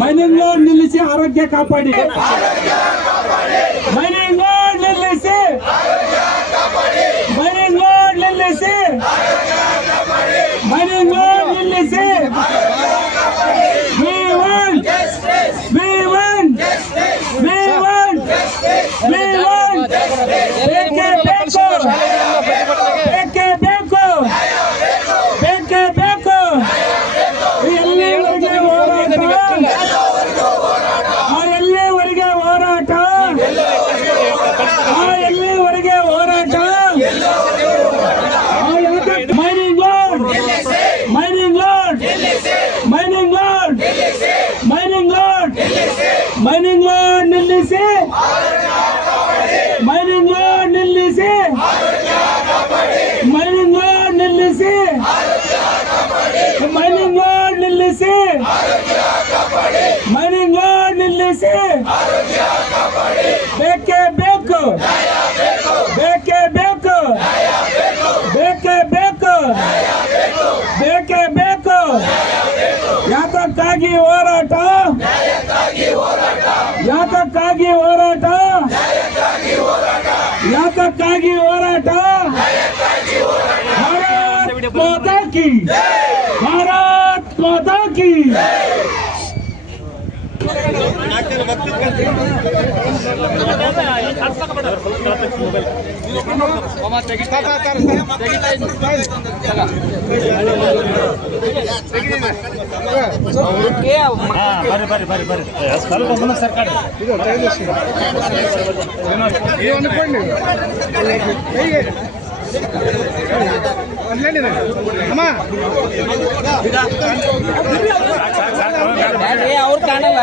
Mining load ನಿಲ್ಲಿಸಿ ಆರೋಗ್ಯ ಕಾಪಾಡಿ. ಮೈನಿಂಗ್ ಲೋಡ್ ನಿಲ್ಲಿಸಿ. ಮೈನಿಂಗ್ ಲೋಡ್ ನಿಲ್ಲಿಸಿ. ಮೈನಿಂಗ್ ಲೋಡ್ ನಿಲ್ಲಿಸಿ. We want justice. We want justice. We want justice. We want justice. ಬೇಕೇ ಬೇಕು. ಬೇಕೇ ಬೇಕು. ಬೇಕೇ ಬೇಕು. ಎಲ್ಲಿವರೆಗೆ ಹೋರಾಟ? ಎಲ್ಲಿವರೆಗೆ ಹೋರಾಟ? ಎಲ್ಲಿವರೆಗೆ ಹೋರಾಟ? Mining load. Mining load. Mining load. Mining load. Mining load ನಿಲ್ಲಿಸಿ. ಮೈನಿಂಗ್ ಲೋಡ್ ನಿಲ್ಲಿಸಿ. ಮೈನಿಂಗ್ ಲೋಡ್ ನಿಲ್ಲಿಸಿ. ಮೈನಿಂಗ್ ಲೋಡ್ ನಿಲ್ಲಿಸಿ. ಮೈನಿಂಗ್ ಲೋಡ್ ನಿಲ್ಲಿಸಿ. ಬೇಕೇ ಬೇಕು. ಬೇಕೇ ಬೇಕು. ಬೇಕೇ ಬೇಕು. ಬೇಕೇ ಬೇಕು. ಯಾತಕ್ಕಾಗಿ ಹೋರಾಟ? ಯಾತಕ್ಕಾಗಿ ಹೋರಾಟ? ಯಾತಕ್ಕಾಗಿ ಹೋರಾಟ? ಭಾರತ್ ಮಾತಾ ಕಿ. ಭಾರತ್ ಮಾತಾ ಕಿ. ಸರ್ಕಾರ ಅವ್ರು ಕಾಣಲ್ಲ.